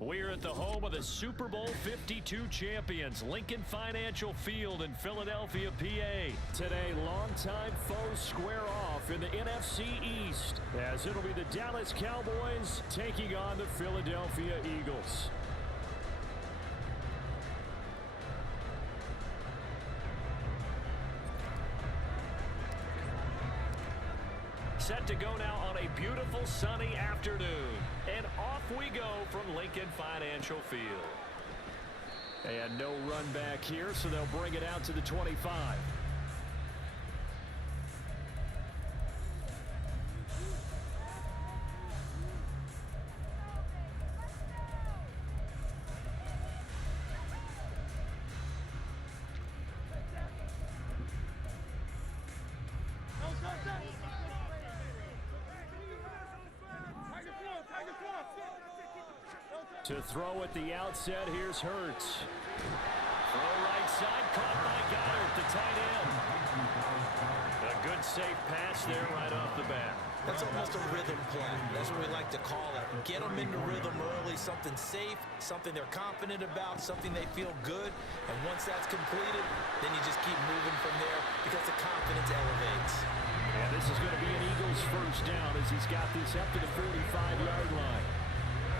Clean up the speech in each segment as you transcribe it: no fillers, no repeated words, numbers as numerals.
We're at the home of the Super Bowl 52 champions, Lincoln Financial Field in Philadelphia, PA. Today, longtime foes square off in the NFC East, as it'll be the Dallas Cowboys taking on the Philadelphia Eagles. Set to go now on a beautiful sunny afternoon. And off we go from Lincoln Financial Field. And no run back here, so they'll bring it out to the 25. To throw at the outset, here's Hurts. Throw right side, caught by Goddard, the tight end. A good safe pass there right off the bat. That's almost a rhythm play. That's what we like to call it. Get them into rhythm early, something safe, something they're confident about, something they feel good. And once that's completed, then you just keep moving from there because the confidence elevates. And this is going to be an Eagles first down as he's got this up to the 45-yard line.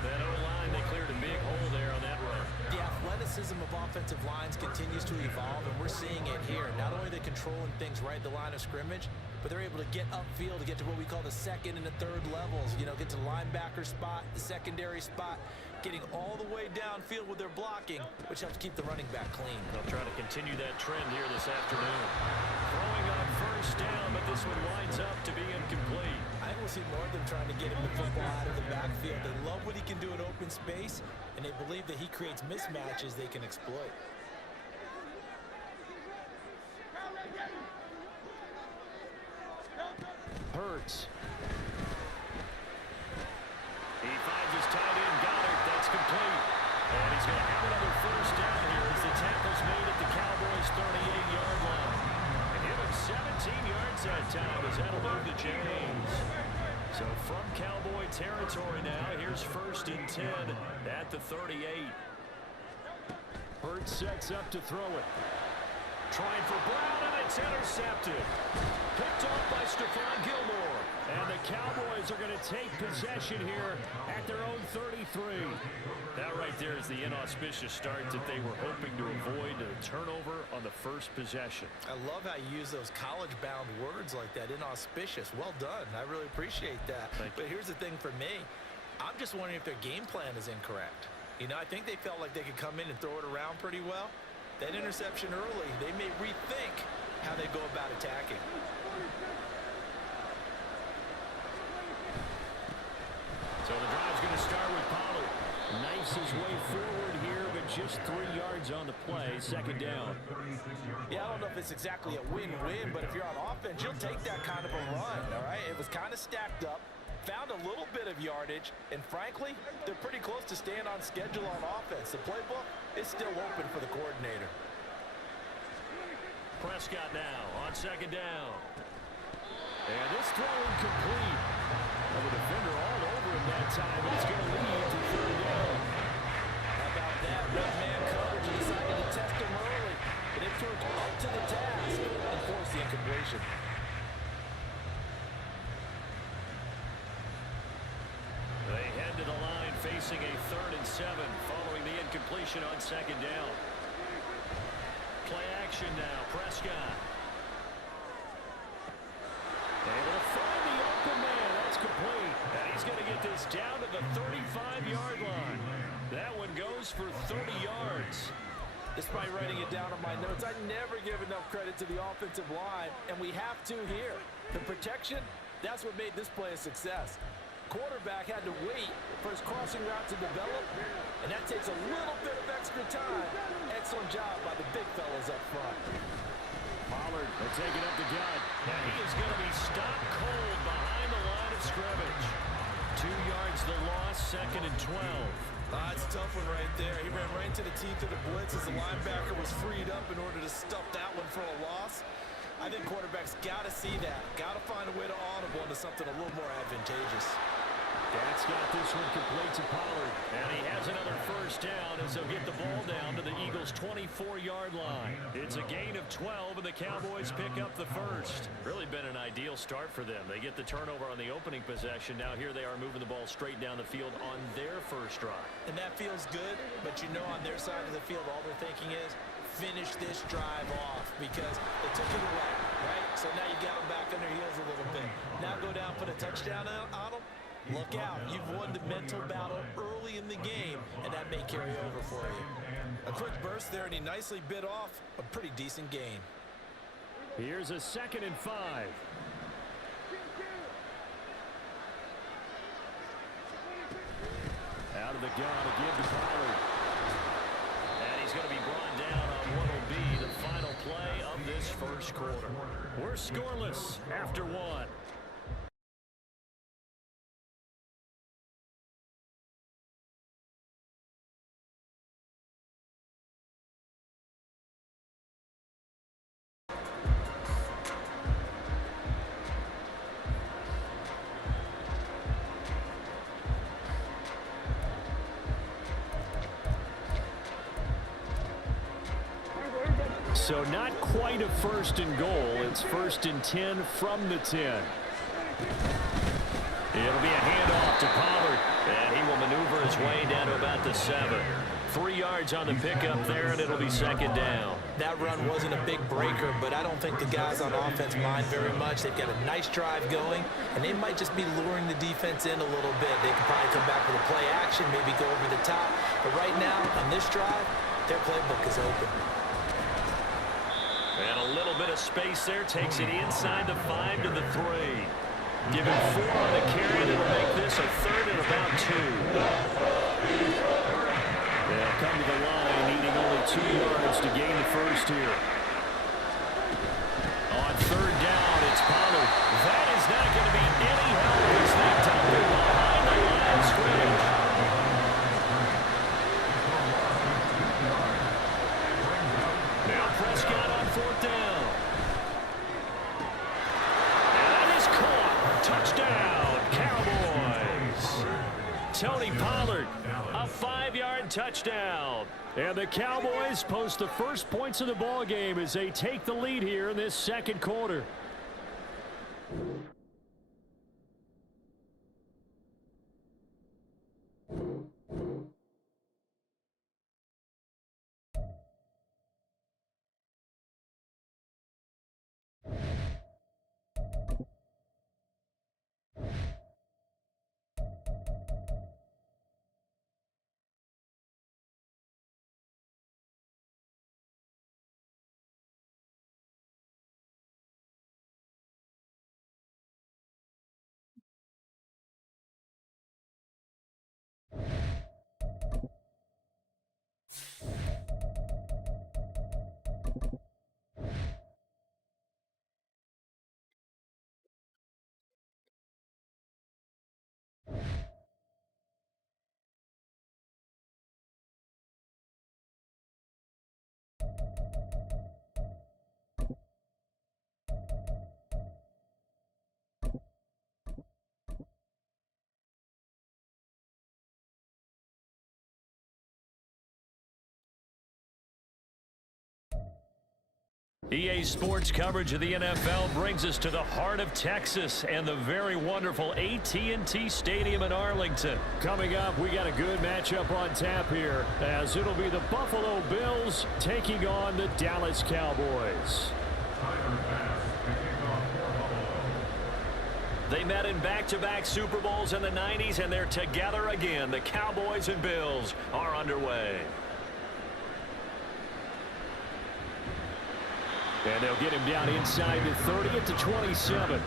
That O-line, they cleared a big hole there on that run. The athleticism of offensive lines continues to evolve, and we're seeing it here. Not only are they controlling things right at the line of scrimmage, but they're able to get upfield to get to what we call the second and the third levels. You know, get to the linebacker spot, the secondary spot, getting all the way downfield with their blocking, which helps keep the running back clean. They'll try to continue that trend here this afternoon. Throwing on first down, but this one winds up to be incomplete. I will see more of them trying to get him the football out of the backfield. They love what he can do in open space, and they believe that he creates mismatches they can exploit. Hurts. He finds his tight end, Goddard. That's complete. And he's going to have another first down here as the tackle's made at the Cowboys' 38-yard line. And give him 17 yards that time as that'll move the chains. So from Cowboy territory now, here's first and 10 at the 38. Hurts sets up to throw it. Trying for Brown, and it's intercepted. Picked off by Stephon Gilmore. And the Cowboys are going to take possession here at their own 33. That right there is the inauspicious start that they were hoping to avoid, a turnover on the first possession. I love how you use those college-bound words like that, inauspicious. Well done. I really appreciate that. But here's the thing for me. I'm just wondering if their game plan is incorrect. You know, I think they felt like they could come in and throw it around pretty well. That interception early, they may rethink how they go about attacking. So the drive's going to start with Pollard. Knifes his way forward here, but just 3 yards on the play, second down. Yeah, I don't know if it's exactly a win-win, but if you're on offense, you'll take that kind of a run, all right? It was kind of stacked up, found a little bit of yardage, and frankly, they're pretty close to staying on schedule on offense. The playbook is still open for the coordinator. Prescott now on second down. And this throw incomplete. The defender all over him that time, but it's going to lead to third down. How about that? One-man coverage. He decided to test him early, but it turned up to the task and forced the incompletion. They head to the line facing a 3rd and 7 following the incompletion on second down. Play action now, Prescott. Able to find the open man. That's complete. And he's going to get this down to the 35-yard line. That one goes for 30 yards. Despite writing it down on my notes, I never give enough credit to the offensive line, and we have to here. The protection, that's what made this play a success. Quarterback had to wait for his crossing route to develop, and that takes a little bit of extra time. Excellent job by the big fellas up front. Pollard will take it up the gut, and he is going to be stopped cold behind the line of scrimmage. 2 yards the loss, 2nd and 12. It's a tough one right there. He ran right into the teeth of the blitz as the linebacker was freed up in order to stuff that one for a loss. I think quarterbacks got to see that. Got to find a way to audible into something a little more advantageous. That's got this one complete to Pollard. And he has another first down as they'll get the ball down to the Eagles' 24-yard line. It's a gain of 12, and the Cowboys pick up the first. Really been an ideal start for them. They get the turnover on the opening possession. Now here they are moving the ball straight down the field on their first drive. And that feels good, but you know on their side of the field, all they're thinking is, finish this drive off because they took it away, right? So now you got them back on their heels a little bit. Now go down, put a touchdown on them. Look out. You've won the mental battle early in the game, and that may carry over for you. A quick burst there, and he nicely bit off a pretty decent gain. Here's a 2nd and 5. Out of the gun again to Pollard. And he's going to be brought down on what will be the final play of this first quarter. We're scoreless after one. So not quite a 1st and goal. It's 1st and 10 from the 10. It'll be a handoff to Pollard, and he will maneuver his way down to about the 7. 3 yards on the pickup there, and it'll be 2nd down. That run wasn't a big breaker, but I don't think the guys on offense mind very much. They've got a nice drive going, and they might just be luring the defense in a little bit. They can probably come back with a play action, maybe go over the top. But right now, on this drive, their playbook is open. And a little bit of space there. Takes it inside the 5 to the 3. Give him 4 on the carry. It'll make this a 3rd and about 2. They'll come to the line needing only 2 yards to gain the first here. On 3rd down, it's Pollard. That is not going to be any help as they dump it behind the line of scrimmage. Now Prescott on 4th down. And that is caught. Touchdown, Cowboys. Tony Pollard, a 5-yard touchdown. And the Cowboys post the first points of the ball game as they take the lead here in this 2nd quarter. EA Sports coverage of the NFL brings us to the heart of Texas and the very wonderful AT&T Stadium in Arlington. Coming up, we got a good matchup on tap here as it'll be the Buffalo Bills taking on the Dallas Cowboys. They met in back-to-back Super Bowls in the 90s, and they're together again. The Cowboys and Bills are underway. And they'll get him down inside the 30 at the 27.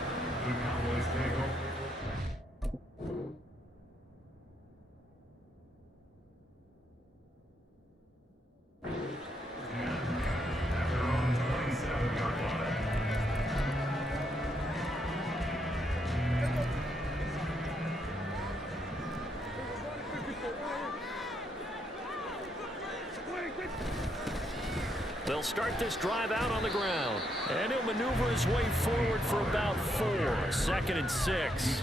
The They'll start this drive out on the ground. And he'll maneuver his way forward for about 4. 2nd and 6.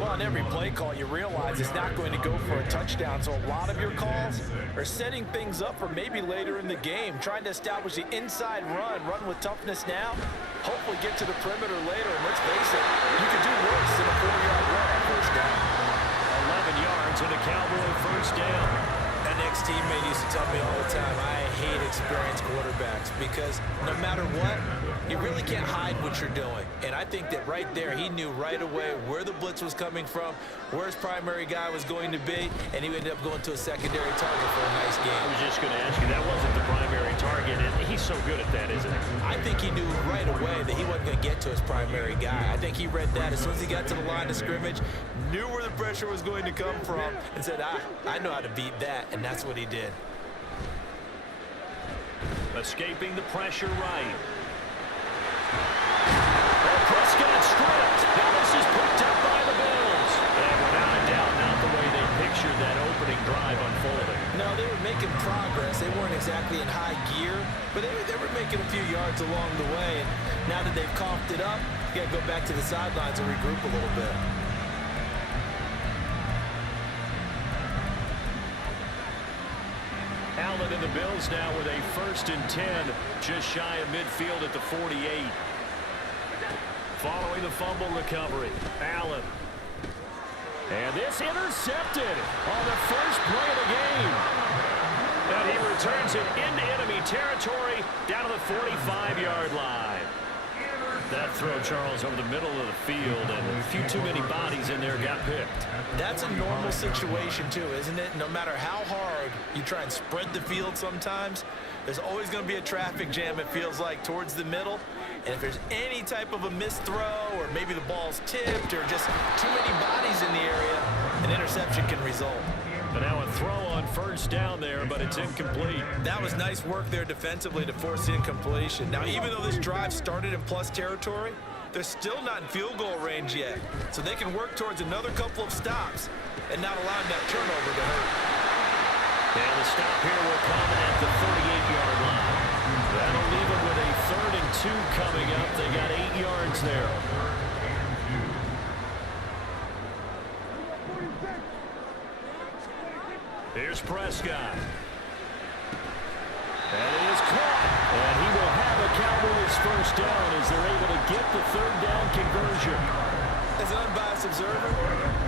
Well, on every play call, you realize it's not going to go for a touchdown. So a lot of your calls are setting things up for maybe later in the game, trying to establish the inside run with toughness now, hopefully get to the perimeter later. And let's face it, you could do worse than a 4-yard run on first down. 11 yards and a Cowboy first down. An ex-teammate used to tell me all the time, I hate experienced quarterbacks because no matter what, you really can't hide what you're doing. And I think that right there, he knew right away where the blitz was coming from, where his primary guy was going to be, and he ended up going to a secondary target for a nice game. I was just going to ask you, that wasn't the primary target, and he's so good at that, isn't he? I think he knew right away that he wasn't going to get to his primary guy. I think he read that as soon as he got to the line of scrimmage, knew where the pressure was going to come from, and said, I know how to beat that, and that's what he did. Escaping the pressure right. Prescott stripped. Now this is picked up by the Bills. And without a doubt, not the way they pictured that opening drive unfolding. No, they were making progress. They weren't exactly in high gear, but they were making a few yards along the way. And now that they've coughed it up, you got to go back to the sidelines and regroup a little bit. Allen and the Bills now with a 1st and 10, just shy of midfield at the 48. Following the fumble recovery, Allen. And this intercepted on the first play of the game. And he returns it into enemy territory down to the 45-yard line. That throw, Charles, over the middle of the field, and a few too many bodies in there got picked. That's a normal situation, too, isn't it? No matter how hard you try and spread the field sometimes, there's always going to be a traffic jam, it feels like, towards the middle. And if there's any type of a missed throw, or maybe the ball's tipped, or just too many bodies in the area, an interception can result. But now a throw on first down there, but it's incomplete. That was nice work there defensively to force the incompletion. Now, even though this drive started in plus territory, they're still not in field goal range yet. So they can work towards another couple of stops and not allowing that turnover to hurt. And the stop here will come at the 38-yard line. That'll leave them with a 3rd and 2 coming up. They got 8 yards there. Here's Prescott. And it is caught. And he will have a Cowboys first down as they're able to get the 3rd down conversion. As an unbiased observer,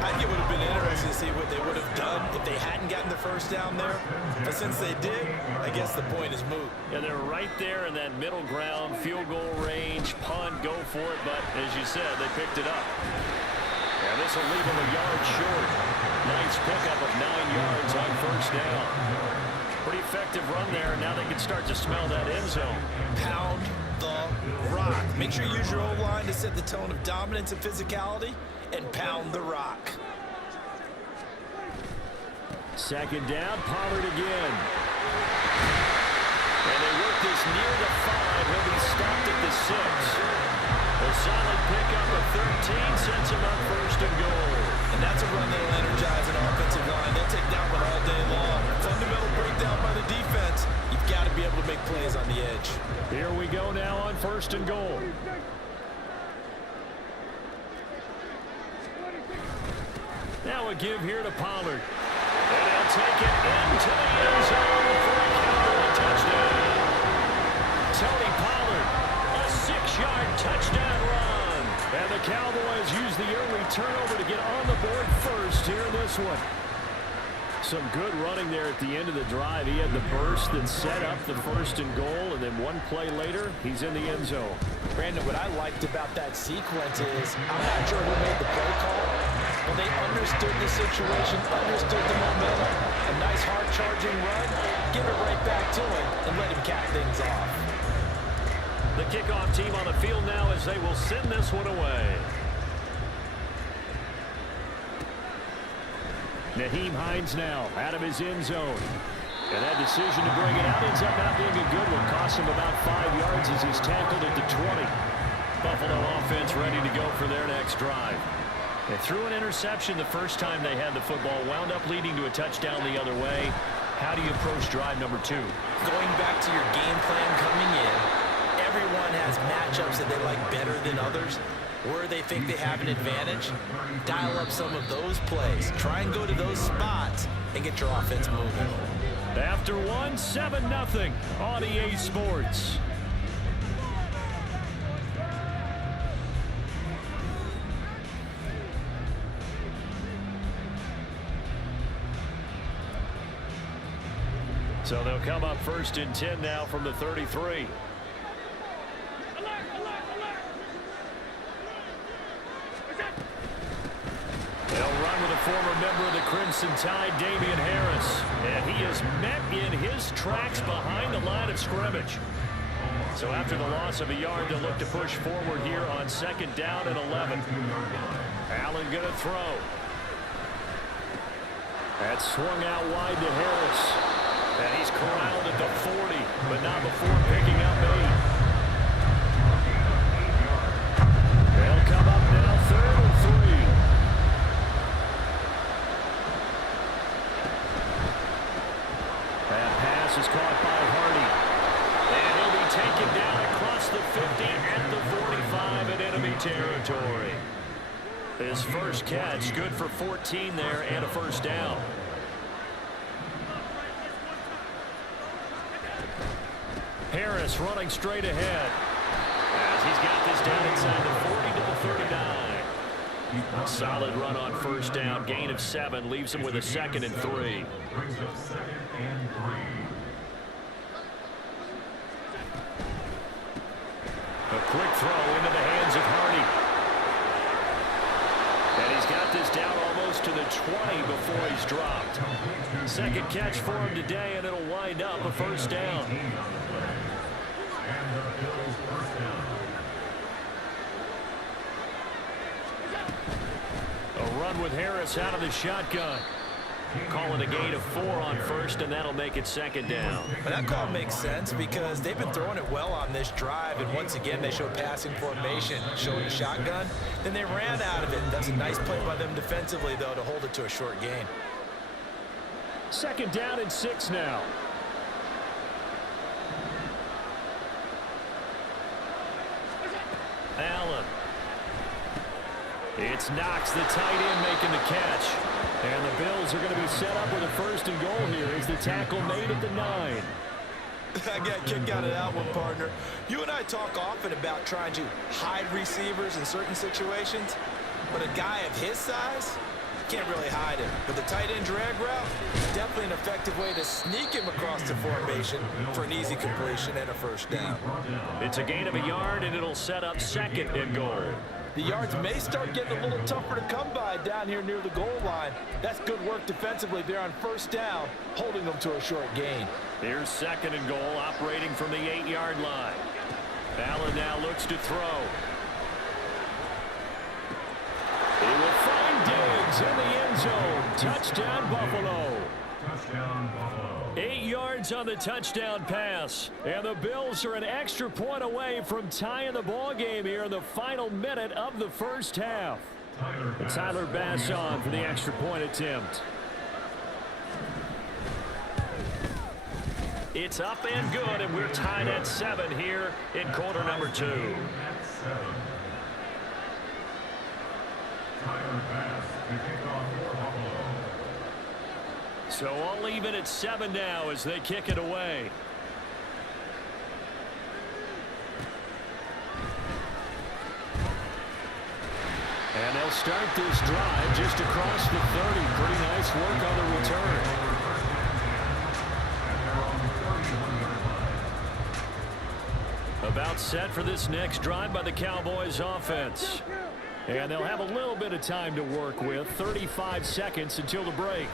I think it would have been interesting to see what they would have done if they hadn't gotten the first down there. But since they did, I guess the point is moot. Yeah, they're right there in that middle ground, field goal range, punt, go for it. But as you said, they picked it up. And this will leave them a yard short. Nice pickup of 9 yards on first down. Pretty effective run there. Now they can start to smell that end zone. Pound the rock. Make sure you use your O-line to set the tone of dominance and physicality, and pound the rock. 2nd down, Pollard again. And they work this near the 5. He'll be stopped at the 6. A solid pickup of 13 sets him up 1st and goal. And that's a run that'll energize an offensive line. They'll take that one all day long. Fundamental breakdown by the defense. You've got to be able to make plays on the edge. Here we go now on 1st and goal. Now a give here to Pollard. And he'll take it into the end zone for a Cowboy touchdown. Tony Pollard, a 6-yard touchdown run. And the Cowboys use the early turnover to get on the board first here in this one. Some good running there at the end of the drive. He had the burst that set up the 1st and goal, and then one play later, he's in the end zone. Brandon, what I liked about that sequence is, I'm not sure who made the play call, but they understood the situation, understood the momentum. A nice hard-charging run, give it right back to him, and let him cap things off. The kickoff team on the field now as they will send this one away. Nyheim Hines now out of his end zone. And that decision to bring it out ends up not being a good one. Costs him about 5 yards as he's tackled at the 20. Buffalo offense ready to go for their next drive. They threw an interception the first time they had the football, wound up leading to a touchdown the other way. How do you approach drive number 2? Going back to your game plan coming in, everyone has matchups that they like better than others. Where they think they have an advantage, dial up some of those plays. Try and go to those spots and get your offense moving. After 1, 7-0 on EA Sports. So they'll come up 1st and 10 now from the 33. They'll run with a former member of the Crimson Tide, Damian Harris. And he is met in his tracks behind the line of scrimmage. So after the loss of a yard, they'll look to push forward here on 2nd down and 11. Allen going to throw. That's swung out wide to Harris. And he's corralled at the 40, but not before picking up 8. They'll come up now 3rd and 3. That pass is caught by Hardy. And he'll be taken down across the 50 at the 45 in enemy territory. His first catch, good for 14 there and a 1st down. Harris running straight ahead as he's got this down inside the 40 to the 39. Solid run on 1st down, gain of 7, leaves him with a 2nd and 3. A quick throw into the hands of Hardy. And he's got this down almost to the 20 before he's dropped. 2nd catch for him today, and it'll wind up a 1st down. A run with Harris out of the shotgun. Calling a gain of 4 on 1st, and that'll make it 2nd down. But that call makes sense because they've been throwing it well on this drive, and once again they showed passing formation, showing a shotgun. Then they ran out of it. That's a nice play by them defensively, though, to hold it to a short gain. 2nd down and 6 now. Allen. It's Knox, the tight end, making the catch. And the Bills are going to be set up with a 1st and goal here as the tackle made at the 9. I got a kick out of that one, partner. You and I talk often about trying to hide receivers in certain situations, but a guy of his size can't really hide him. But the tight end drag route, definitely an effective way to sneak him across the formation for an easy completion and a 1st down. It's a gain of a yard, and it'll set up 2nd and goal. The yards may start getting a little tougher to come by down here near the goal line. That's good work defensively there on 1st down, holding them to a short gain. Here's 2nd and goal, operating from the 8-yard line. Allen now looks to throw. He will find Diggs in the end zone. Touchdown, Buffalo. Touchdown, Buffalo. 8 yards on the touchdown pass. And the Bills are an extra point away from tying the ball game here in the final minute of the 1st half. Tyler Bass on for the extra point attempt. It's up and good, and we're tied at 7 here in quarter number 2. So all even at 7 now as they kick it away. And they'll start this drive just across the 30. Pretty nice work on the return. About set for this next drive by the Cowboys offense. And they'll have a little bit of time to work with. 35 seconds until the break.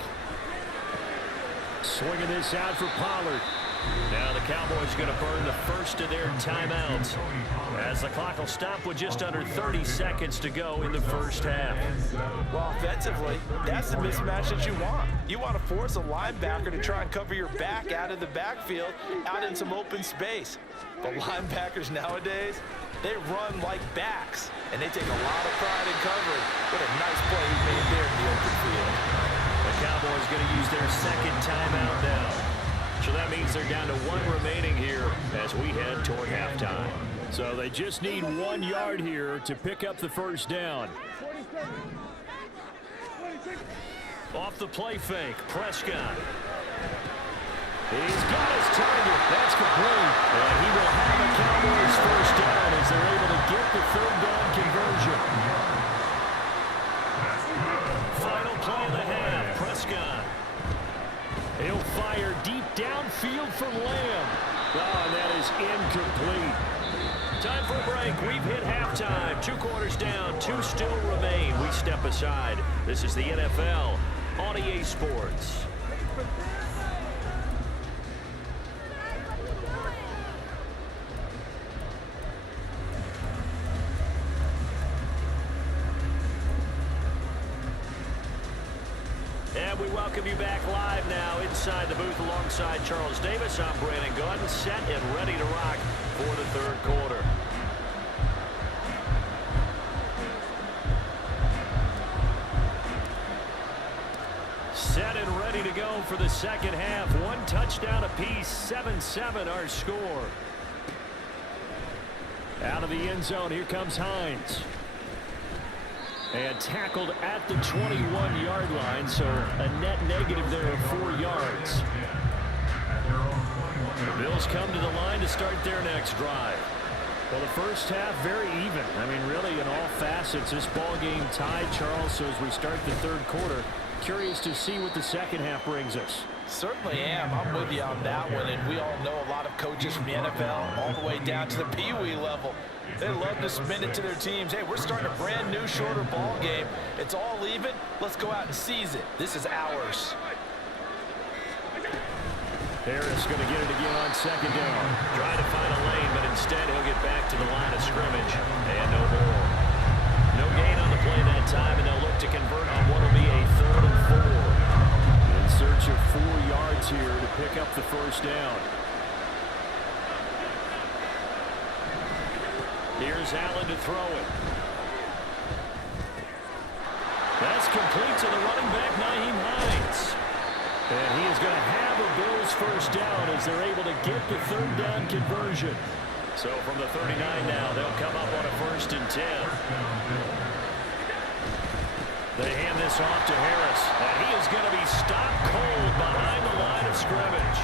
Swinging this out for Pollard. Now the Cowboys are going to burn the first of their timeouts as the clock will stop with just under 30 seconds to go in the 1st half. Well, offensively, that's the mismatch that you want. You want to force a linebacker to try and cover your back out of the backfield, out in some open space. But linebackers nowadays, they run like backs, and they take a lot of pride in covering. What a nice play he made there in the open field. The Cowboys going to use their 2nd timeout now. So that means they're down to 1 remaining here as we head toward halftime. So they just need 1 yard here to pick up the first down. Off the play fake, Prescott. He's got his target. That's complete. And he will have a Cowboys first down as they're able to get the 3rd down conversion. Final play of the half, Prescott. He'll fire deep downfield for Lamb. Oh, and that is incomplete. Time for a break. We've hit halftime. 2 quarters down. 2 still remain. We step aside. This is the NFL on EA Sports. And we welcome you back live now inside the booth alongside Charles Davis. I'm Brandon Gunn, set and ready to rock for the 3rd quarter. Set and ready to go for the 2nd half. 1 touchdown apiece, 7-7 our score. Out of the end zone, here comes Hines. And tackled at the 21-yard line, so a net negative there of 4 yards. The Bills come to the line to start their next drive. Well, the first half, very even. I mean, really, in all facets, this ball game tied, Charles. So as we start the 3rd quarter, curious to see what the 2nd half brings us. Certainly am. I'm with you on that one, and we all know a lot of coaches from the NFL all the way down to the Pee-wee level. They love to spin it to their teams. Hey, we're starting a brand new, shorter ball game. It's all even. Let's go out and seize it. This is ours. Harris going to get it again on 2nd down. Trying to find a lane, but instead he'll get back to the line of scrimmage. And no more. No gain on the play that time, and they'll look to convert on what will be a 3rd and 4. In search of 4 yards here to pick up the first down. Here's Allen to throw it. That's complete to the running back, Nyheim Hines. And he is going to have a Bills first down as they're able to get the 3rd down conversion. So from the 39 now, they'll come up on a 1st and 10. They hand this off to Harris, and he is going to be stopped cold behind the line of scrimmage.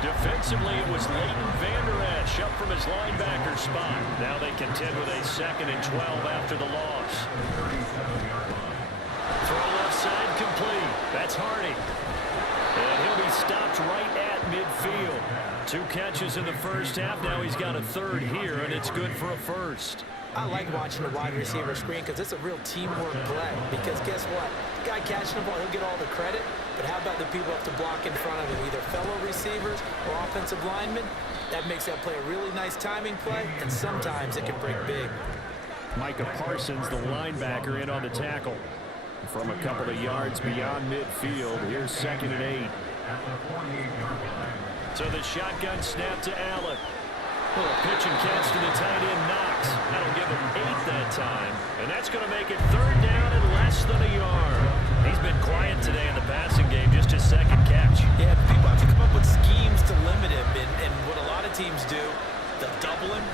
Defensively, it was Leighton Vander Esch up from his linebacker spot. Now they contend with a 2nd and 12 after the loss. Throw left side complete. That's Hardy. And he'll be stopped right at midfield. 2 catches in the first half. Now he's got a 3rd here, and it's good for a 1st. I like watching the wide receiver screen because it's a real teamwork play. Because guess what? The guy catching the ball, he'll get all the credit. But how about the people up to block in front of him, either fellow receivers or offensive linemen? That makes that play a really nice timing play, and sometimes it can break big. Micah Parsons, the linebacker, in on the tackle. From a couple of yards beyond midfield, here's 2nd and 8. So the shotgun snap to Allen. Little pitch and catch to the tight end, Knox. That'll give him 8 that time. And that's going to make it 3rd down and less than a yard. He's been quiet today in the passing game, just his 2nd catch. Yeah, people have to come up with schemes to limit him. And what a lot of teams do, they'll double him,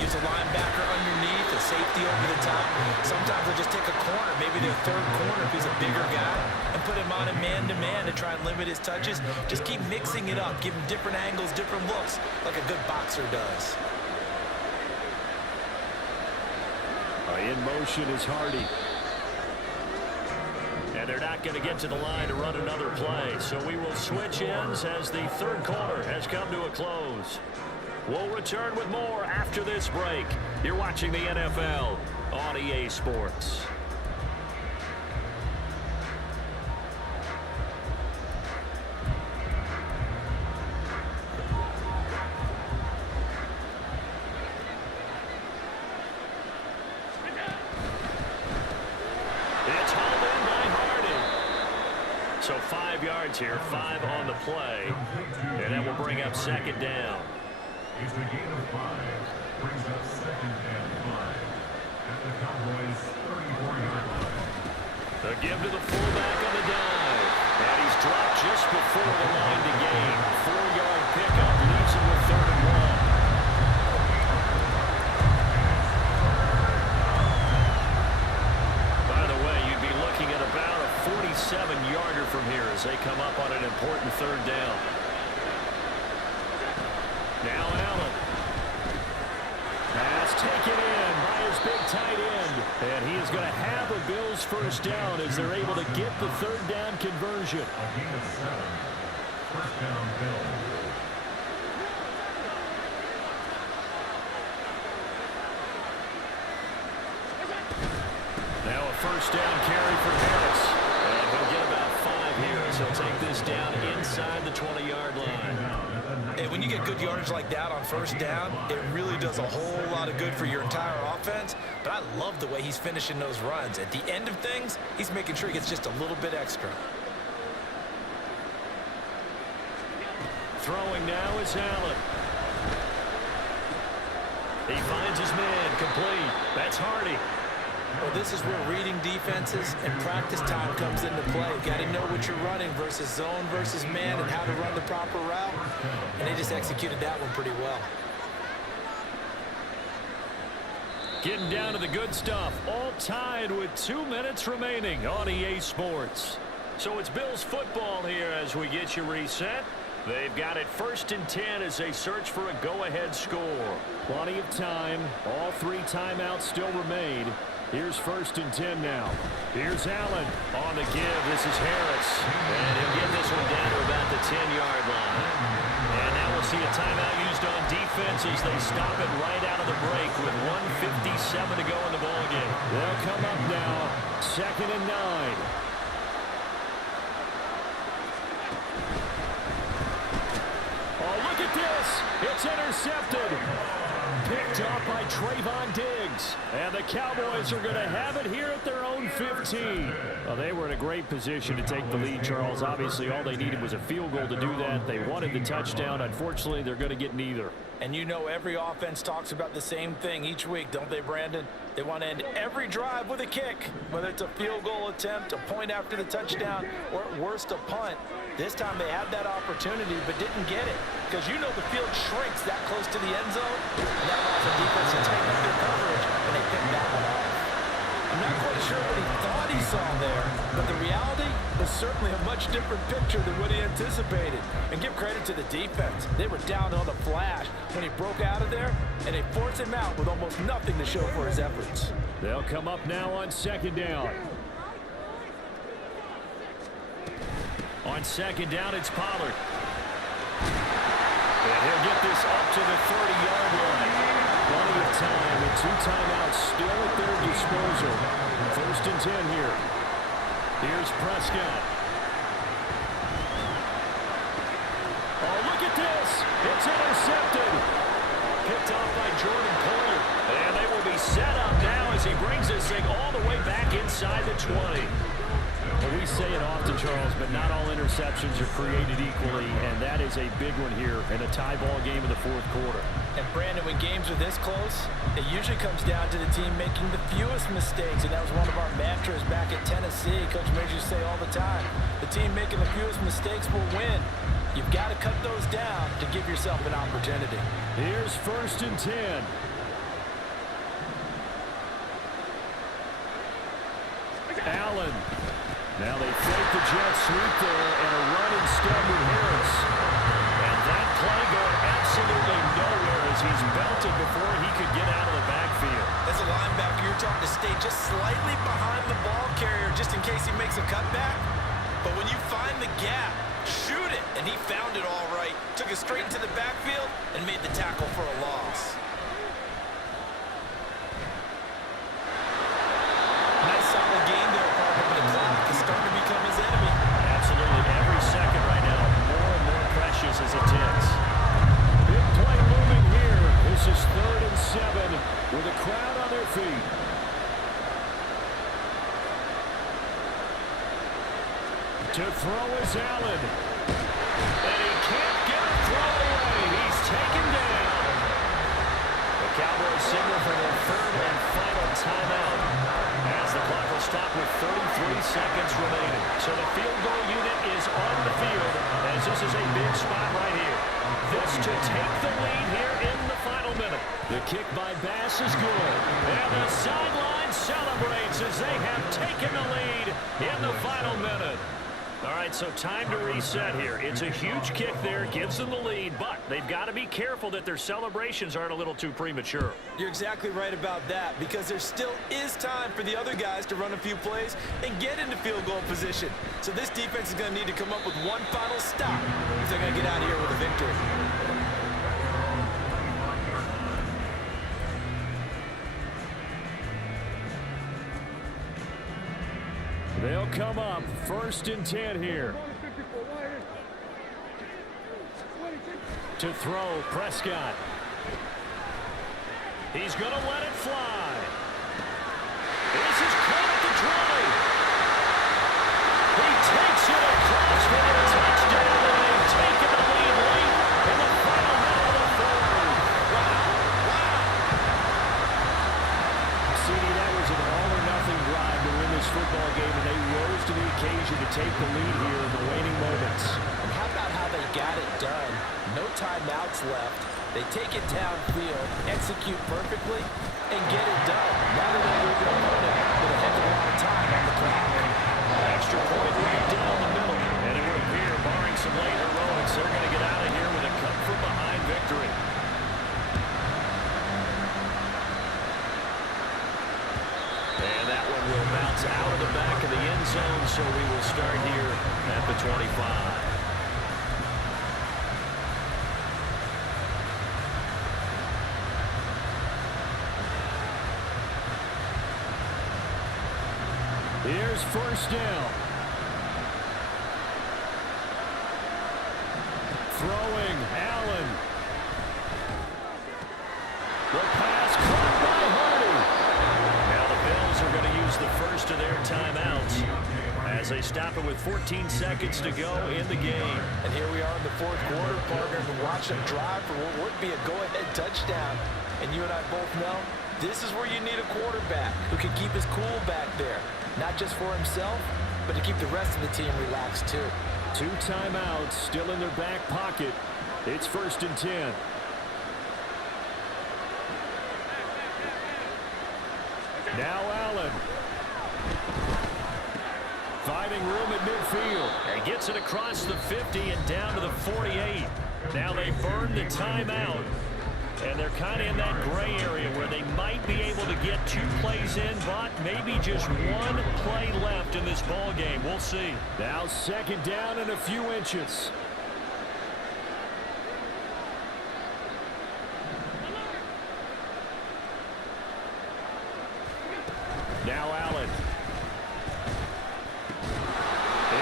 use a linebacker underneath, a safety over the top. Sometimes they'll just take a corner, maybe their 3rd corner if he's a bigger guy, and put him on a man-to-man to try and limit his touches. Just keep mixing it up, give him different angles, different looks, like a good boxer does. In motion is Hardy. And they're not going to get to the line to run another play. So we will switch ends as the 3rd quarter has come to a close. We'll return with more after this break. You're watching the NFL on EA Sports. It's hauled in by Hardy. So 5 yards here, 5 on the play. And that will bring up 2nd down. It's the gain of 5, brings up 2nd and 5 at the Cowboys' 34-yard line. The give to the fullback on the dive. And he's dropped just before the line to gain. 4-yard pickup leaves him with 3rd and 1. By the way, you'd be looking at about a 47-yarder from here as they come up on an important 3rd down. Now Allen. Pass taken in by his big tight end. And he is going to have a Bills 1st down as they're able to get the 3rd down conversion. A gain of 7. 1st down Bills. Now a 1st down carry for Harris. And he'll get about 5 here as he'll take this down inside the 20-yard line. Hey, when you get good yardage like that on 1st down, it really does a whole lot of good for your entire offense. But I love the way he's finishing those runs. At the end of things, he's making sure he gets just a little bit extra. Throwing now is Allen. He finds his man, complete. That's Hardy. Well, this is where reading defenses and practice time comes into play. Got to know what you're running versus zone versus man and how to run the proper route. And they just executed that one pretty well. Getting down to the good stuff. All tied with 2 minutes remaining on EA Sports. So it's Bills football here as we get you reset. They've got it 1st and 10 as they search for a go-ahead score. Plenty of time. All 3 timeouts still remain. Here's 1st and 10 now. Here's Allen on the give. This is Harris. And he'll get this one down to about the 10-yard line. And now we'll see a timeout used on defense as they stop it right out of the break with 1:57 to go in the ballgame. They'll come up now. 2nd and 9. Oh, look at this. It's intercepted. Picked off by Trayvon Diggs. And the Cowboys are going to have it here at their own 15. Well, they were in a great position to take the lead, Charles. Obviously, all they needed was a field goal to do that. They wanted the touchdown. Unfortunately, they're going to get neither. And you know every offense talks about the same thing each week, don't they, Brandon? They want to end every drive with a kick, whether it's a field goal attempt, a point after the touchdown, or at worst a punt. This time they had that opportunity but didn't get it because you know the field shrinks that close to the end zone, and that allows the defense to tighten up their coverage, and they picked that one off. I'm not quite sure what he thought he saw there, but the reality was certainly a much different picture than what he anticipated. And give credit to the defense. They were down on the flash when he broke out of there, and they forced him out with almost nothing to show for his efforts. They'll come up now on 2nd down. On 2nd down, it's Pollard. And he'll get this up to the 30-yard line. Plenty of time with 2 timeouts still at their disposal. 1st and 10 here. Here's Prescott. Oh, look at this. It's intercepted. Picked off by Jordan Poyer. And they will be set up now as he brings this thing all the way back inside the 20. Well, we say it often, Charles, but not all interceptions are created equally, and that is a big one here in a tie ball game in the 4th quarter. And, Brandon, when games are this close, it usually comes down to the team making the fewest mistakes, and that was one of our mantras back at Tennessee. Coach Majors say all the time, the team making the fewest mistakes will win. You've got to cut those down to give yourself an opportunity. Here's 1st and 10. Allen. Now they fake the jet sweep there and a run instead with Harris. And that play going absolutely nowhere as he's belted before he could get out of the backfield. As a linebacker, you're taught to stay just slightly behind the ball carrier just in case he makes a cutback. But when you find the gap, shoot it. And he found it all right. Took it straight into the backfield and made the tackle for a loss. Nice solid game there, partner, but the clock is starting to become his enemy. Absolutely. Every second right now, more and more precious as it ticks. Big play moving here. This is 3rd and 7 with a crowd on their feet. To throw is Allen. And he can't get a throw away. He's taken down. The Cowboys signal for their 3rd and final timeout as the clock will stop with 33 seconds remaining. So the field goal unit spot right here. This to take the lead here in the final minute. The kick by Bass is good. And the sideline celebrates as they have taken the lead in the final minute. All right, so time to reset here. It's a huge kick there, gives them the lead, but they've got to be careful that their celebrations aren't a little too premature. You're exactly right about that, because there still is time for the other guys to run a few plays and get into field goal position. So this defense is going to need to come up with one final stop if they're going to get out of here with a victory. They'll come up 1st and 10 here. To throw, Prescott. He's going to let it fly. This is caught at the 20. He takes it across for a touchdown, and they've taken the lead late in the final minute of the fourth. Wow. CD, that was an all-or-nothing drive to win this football game, and they rose to the occasion to take the lead here in the waning moments. And how about how they got it done? No timeouts left. They take it downfield, execute perfectly, and get it done. Now they're going to leave their opponent with a heck of a lot of time on the clock. Extra point right down the middle. And it would appear, barring some late heroics, they're going to get out of here with a come-from-behind victory. And that one will bounce out of the back of the end zone, so we will start here at the 25. Here's 1st down. Throwing, Allen. The pass caught by Hardy. Now the Bills are going to use the first of their timeouts as they stop it with 14 seconds to go in the game. And here we are in the 4th quarter, partner, to watch them drive for what would be a go-ahead touchdown. And you and I both know this is where you need a quarterback who can keep his cool back there. Not just for himself, but to keep the rest of the team relaxed too. 2 timeouts still in their back pocket. It's 1st and 10. Now Allen. Finding room at midfield. And gets it across the 50 and down to the 48. Now they burn the timeout. And they're kind of in that gray area where they might be able to get 2 plays in, but maybe just 1 play left in this ball game. We'll see. Now 2nd down and a few inches. Now Allen.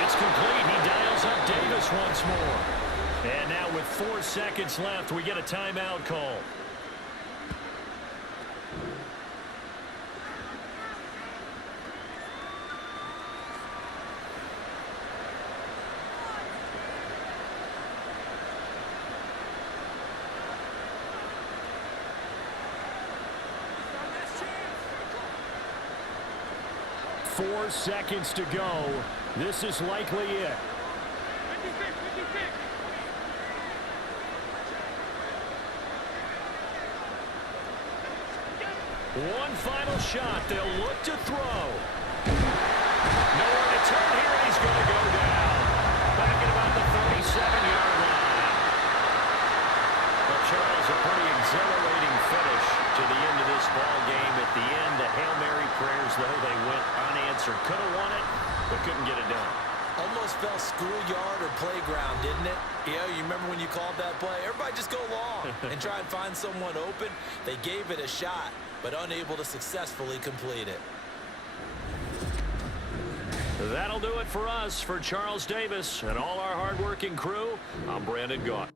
It's complete. He dials up Davis once more. And now with 4 seconds left, we get a timeout call. Four seconds to go. This is likely it. One final shot. They'll look to throw. Nowhere to turn here, and he's going to go down. Back at about the 37-yard line. Well, Charles, a pretty exhilarating finish to the end of this ball game. At the end, the Hail Mary prayers, though, they went unanswered. Could have won it, but couldn't get it done. Almost felt schoolyard or playground, didn't it? Yeah, you remember when you called that play? Everybody just go long and try and find someone open. They gave it a shot, but unable to successfully complete it. That'll do it for us. For Charles Davis and all our hardworking crew, I'm Brandon Gault.